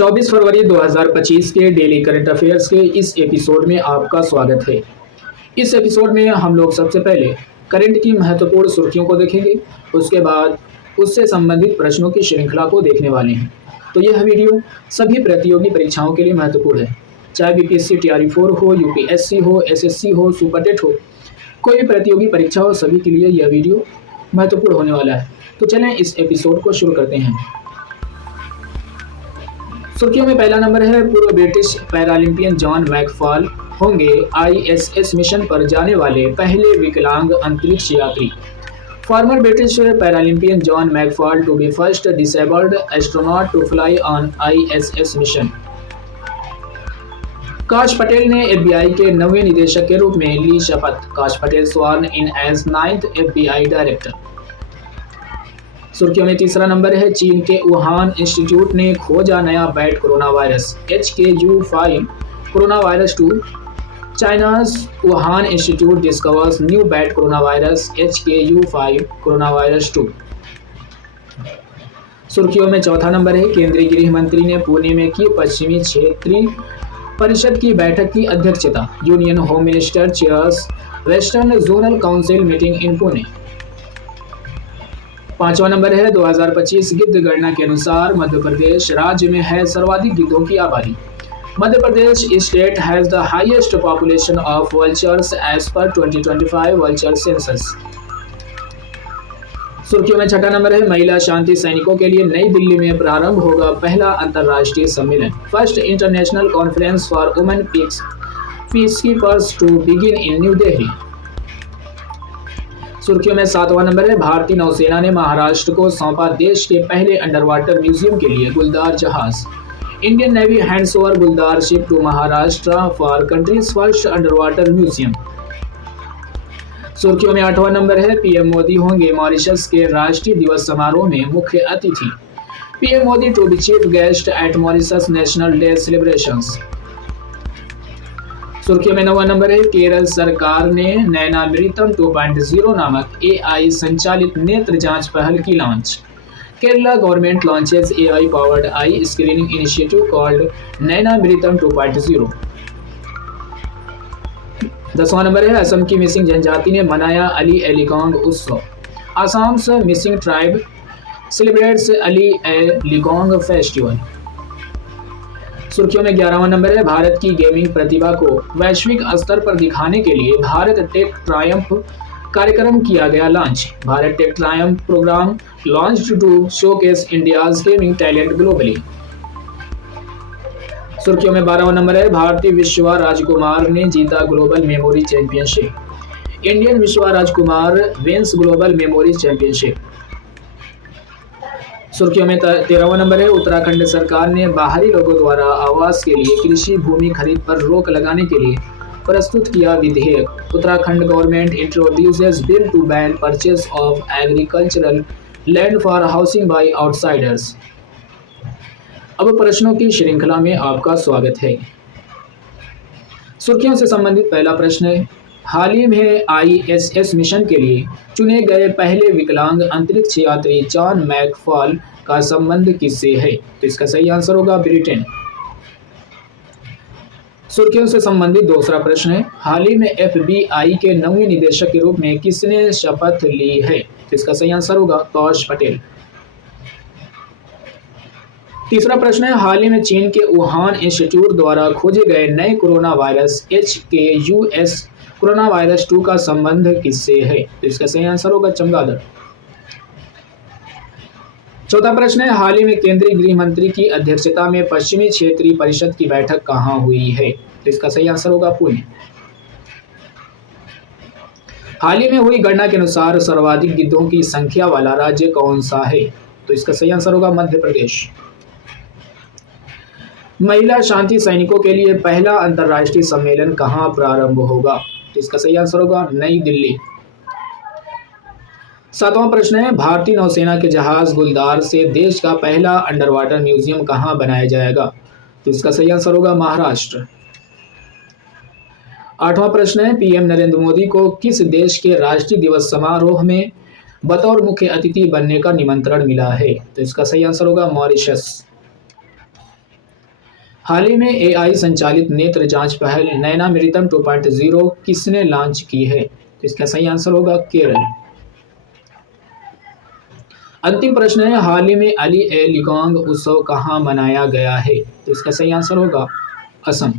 24 फरवरी 2025 के daily current affairs के इस एपिसोड में आपका स्वागत है। इस एपिसोड में हम लोग सबसे पहले करंट की महत्वपूर्ण सुर्खियों को देखेंगे, उसके बाद उससे संबंधित प्रश्नों की श्रृंखला को देखने वाले हैं। तो यह वीडियो सभी प्रतियोगी परीक्षाओं के लिए महत्वपूर्ण है, चाहे बीपीएससी टीआरई 4 हो, यूपीएससी हो, एसएससी हो, सुपर टेट हो, कोई भी प्रतियोगी परीक्षा हो, सभी के लिए यह वीडियो महत्वपूर्ण होने वाला है। तो चलें इस एपिसोड को शुरू करते हैं। सुर्खियों में पहला नंबर है, पूर्व ब्रिटिश पैरालंपियन जॉन मैकफॉल होंगे आईएसएस मिशन पर जाने वाले पहले विकलांग अंतरिक्ष यात्री। Former British Paralympian John McFall to be first disabled astronaut to fly on ISS mission. Kash Patel ने एफबीआई के 9वें निदेशक के रूप में ली शपथ। काश पटेल स्वर्न इन एज 9th एफबीआई डायरेक्टर। सुर्खियों में तीसरा नंबर है, चीन के वुहान इंस्टीट्यूट ने खोजा नया bat corona virus HKU5 corona virus 2। China's Wuhan institute discovers new bat corona virus HKU5 corona virus 2। सुर्खियों में चौथा नंबर है, केंद्रीय गृह मंत्री ने पुणे में की पश्चिमी क्षेत्रीय परिषद की बैठक की अध्यक्षता। Union home minister chairs western zonal council meeting in Pune. पांचवा नंबर है, 2025 गिद्ध गणना के अनुसार मध्य प्रदेश राज्य में है सर्वाधिक गिद्धों की आबादी। Madhya Pradesh state has the highest population of vultures as per 2025 vulture census. सुर्खियों में छठा नंबर है, महिला शांति सैनिकों के लिए नई दिल्ली में प्रारंभ होगा पहला अंतर्राष्ट्रीय सम्मेलन। First international conference for women peacekeepers to begin in New Delhi. सुर्खियों में सातवां नंबर है, भारतीय नौसेना ने महाराष्ट्र को सौंपा देश के पहले अंडर वाटर म्यूजियम के लिए गुलदार जहाज। Indian navy hands over Guldar ship to Maharashtra for country's first underwater museum. सुर्खियों में आठवां नंबर है, पीएम मोदी होंगे मॉरिशस के राष्ट्रीय दिवस समारोह में मुख्य अतिथि। PM Modi to be chief guest at Mauritius National Day celebrations. सुर्खियों में नौवां नंबर है, केरल सरकार ने नैनामृतम 2.0 नामक AI संचालित नेत्र जांच पहल की लॉन्च। Kerala government launches AI powered eye screening initiative called Nayanamritam 2.0। 10वां नंबर है, असम की मिसिंग जनजाति ने मनाया अली एलिगोंग उत्सव। Assam's Mising tribe celebrates Ali Ailigang festival. सुर्खियों में 11वां नंबर है, भारत की गेमिंग प्रतिभा को वैश्विक स्तर पर दिखाने के लिए भारत टेक ट्रायम्फ कार्यक्रम किया गया launch. Bharat tech triumph programme launched to showcase India's gaming talent globally. सुर्खियों में 12वां नंबर है, भारतीय विश्वा राजकुमार ने जीता ग्लोबल मेमोरी चैंपियनशिप। इंडियन विश्वा राजकुमार विंस ग्लोबल मेमोरी चैंपियनशिप। सुर्खियों में 13वां नंबर है, उत्तराखंड सरकार ने बाहरी लोगों द्वारा आवास के लिए कृषि भूमि खरीद पर रोक लगाने के लिए प्रस्तुत किया विधेयक। Uttarakhand government introduces bill to ban purchase of agricultural land for housing by outsiders. अब प्रश्नों की श्रृंखला में आपका स्वागत है। सुर्खियों से संबंधित पहला प्रश्न है, हाल ही में आईएसएस मिशन के लिए चुने गए पहले विकलांग अंतरिक्ष यात्री जॉन मैकफॉल का संबंध किससे है? तो इसका सही आंसर होगा ब्रिटेन। सुर्खियों से संबंधित दूसरा प्रश्न है, हाल ही में एफबीआई के 9वें निदेशक के रूप में किसने शपथ ली है? तो इसका सही आंसर होगा काश पटेल। तीसरा प्रश्न है, हाल ही में चीन के वुहान इंस्टीट्यूट द्वारा खोजे गए नए corona virus HKUS corona virus 2 का संबंध किससे है? तो इसका सही आंसर होगा चमगादड़। चौथा प्रश्न है, हाल ही में केंद्रीय गृह मंत्री की अध्यक्षता में पश्चिमी क्षेत्रीय परिषद की बैठक कहाँ हुई है? तो इसका सही आंसर होगा पुणे। हाल ही में हुई गणना के अनुसार सर्वाधिक गिद्धों की संख्या वाला राज्य कौन सा है? तो इसका सही आंसर होगा मध्य प्रदेश। महिला शांति सैनिकों के लिए पहला अंतर्राष्ट्रीय सम्मेलन कहाँ प्रारंभ होगा? तो इसका सही आंसर होगा नई दिल्ली। सातवां प्रश्न है, भारतीय नौसेना के जहाज गुलदार से देश का पहला अंडर वाटर म्यूजियम कहाँ बनाया जाएगा? तो इसका सही आंसर होगा महाराष्ट्र। आठवां प्रश्न है, पीएम नरेंद्र मोदी को किस देश के राष्ट्रीय दिवस समारोह में बतौर मुख्य अतिथि बनने का निमंत्रण मिला है? तो इसका सही आंसर होगा मॉरिशस। हाल ही में एआई संचालित नेत्र जांच पहल नैनामृतम 2.0 किसने लॉन्च की है? तो इसका सही आंसर होगा केरल। अंतिम प्रश्न है, हाल ही में अली ए लिगांग उत्सव कहाँ मनाया गया है? तो इसका सही आंसर होगा असम।